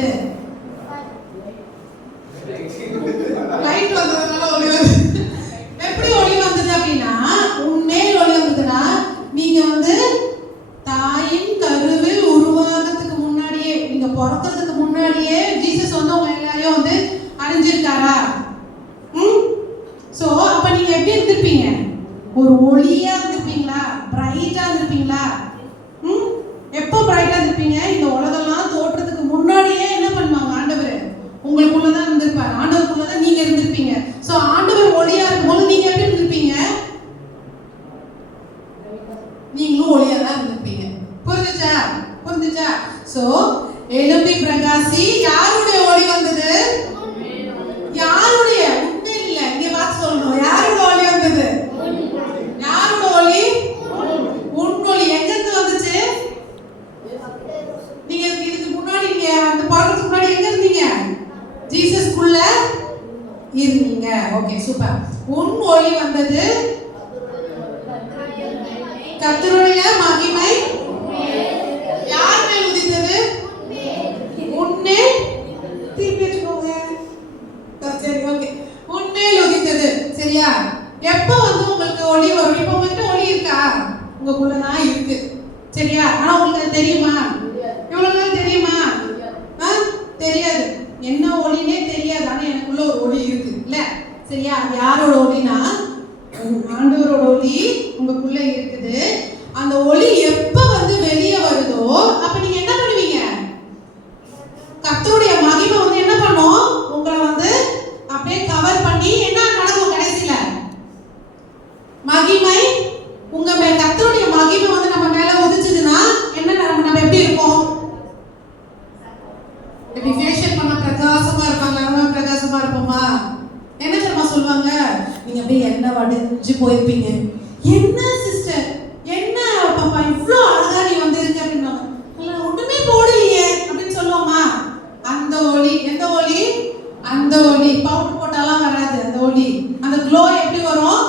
வந்தது? லைட் வந்ததுனால ஒளி வந்தது. எப்படி ஒளி வந்தது அப்படின்னா, உண்மையில் ஒளி வந்ததுன்னா நீங்க வந்து தாயின் கருவில் உருவாகிறதுக்கு முன்னாடியே, நீங்க பிறக்கிறதுக்கு முன்னாடியே ஜீசஸ் வந்து உங்க எல்லாரையும் வந்து அறிஞ்சிருக்காரா? சோ அப்ப நீங்க எப்படி இருந்திருப்பீங்க? ஒரு ஒளியா இருந்திருப்பீங்களா? பிரைட்டா இருந்திருப்பீங்களா? எப்போ பிரைட்டா இருந்திருப்பீங்க? இந்த உலகெல்லாம் தோற்றத்துக்கு முன்னாடியே என்ன பண்ணுவாங்க? ஆண்டவர் உங்களுக்குள்ளதான் இருந்திருப்பாரு. ஆண்டவருக்குள்ளதான் நீங்க இருந்திருப்பீங்க. சோ ஆண்டவர் ஒளியா இருக்கும்போது நீங்க எப்படி இருந்திருப்பீங்க? நீங்களும் ஒளியா தான் இருந்திருப்பீங்க. புரிஞ்சுச்சா? புரிஞ்சுச்சா? சோ எழும்பி பிரகாசி. யாருடைய ஒளி வந்தது? யாருடைய? உண்மையில் இல்ல, இங்க பார்த்து சொல்லணும். யாரோட ஒளி வந்தது? யாரோட ஒளி? உன் ஒளி. எங்க இருந்து வந்துச்சு? நீங்க இதுக்கு முன்னாடி, நீங்க அந்த பிறக்கிறதுக்கு முன்னாடி எங்க இருந்தீங்க? ஜீசஸ்க்குள்ள இருந்தீங்க. Okay, super. உன் ஒளி வந்தது. கர்த்தருடைய மகிமை யார் மேல் உதித்தது? உன்மேல். திருப்பி வச்சுக்கோங்க. சரி, ஓகே. உன்மேல் உதித்தது. சரியா? எப்போ வந்து உங்களுக்கு ஒளி வரும்? இப்போ உங்ககிட்ட ஒளி இருக்கா? உங்களுக்குள்ளதான் இருக்கு. சரியா? ஆனா உங்களுக்கு அது தெரியுமா? இவ்வளவு நாள் தெரியுமா? தெரியாது. என்ன ஒளினே தெரியாது. ஆனா எனக்குள்ள ஒரு ஒளி இருக்கு இல்ல? சரியா? யாரோட ஒளினா ஆண்டவரோட ஒளி உங்களுக்குள்ள இருக்குது. அந்த ஒளி எப்ப வந்து வெளியே வருதோ அப்ப நீங்க என்ன பண்ணுவீங்க? கர்த்தருடைய மகிமை வந்து என்ன பண்ணும்? உங்களை வந்து அப்படியே கவர் பண்ணி என்ன நடக்கும்? கடைசியில மகிமை உங்க மேல, கர்த்தருடைய மகிமை வந்து நம்ம மேல உதிச்சதுன்னா என்ன நம்ம எப்படி இருப்போம்? எப்படி ஃபேஷியல் பண்ண பிரகாசமா இருப்பாங்க. நம்ம பிரகாசமா இருப்போமா? என்ன தெரியுமா சொல்லுவாங்க? நீங்க அப்படியே எண்ணெய் வடிஞ்சு போயிருப்பீங்க. என்ன சிஸ்டர், என்ன பாப்பா இவ்வளோ அழகா நீ வந்து இருக்க அப்படின்னா, ஒண்ணுமே போடலையே அப்படின்னு சொல்லுவோமா? அந்த ஒளி. எந்த ஒளி? அந்த ஒளி. பவுடர் போட்டாலாம் வராது அந்த ஒளி. அந்த க்ளோ எப்படி வரும்?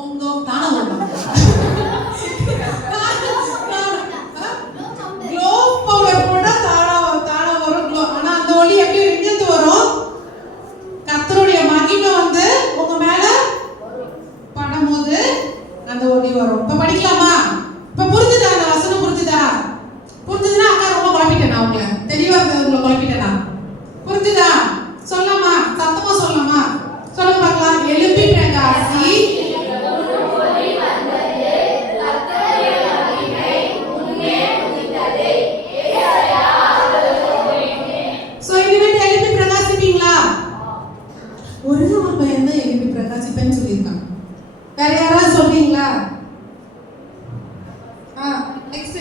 உங்க தானே வரும். க்ளோ பவுடர் போட்டா தானா வரும் க்ளோ. ஆனா அந்த ஒளி எப்படி எங்கிருந்து வரும்? கர்த்தருடைய மகிமை வந்து உங்க மேல படும்போது அந்த ஒளி வரும். இப்ப படிக்கலாமா? இப்ப புரிஞ்சுதா? அந்த வசனம் புரிஞ்சுதா? புரிஞ்சுதுன்னா அக்கா ரொம்ப குழப்பிட்டேனா? உங்களை தெளிவா உங்களை குழப்பிட்டேனா? புரிஞ்சுதா? சொல்லலாமா? சத்தமா சொல்லலாமா? சொல்ல பார்க்கலாம். எழுப்பி பிரகாசி. ஒரே ஒரு பையன் தான் எழுப்பி பிரகாசிப்பேன்னு சொல்லியிருக்காங்க. வேற யாராவது சொல்றீங்களா? நெக்ஸ்ட்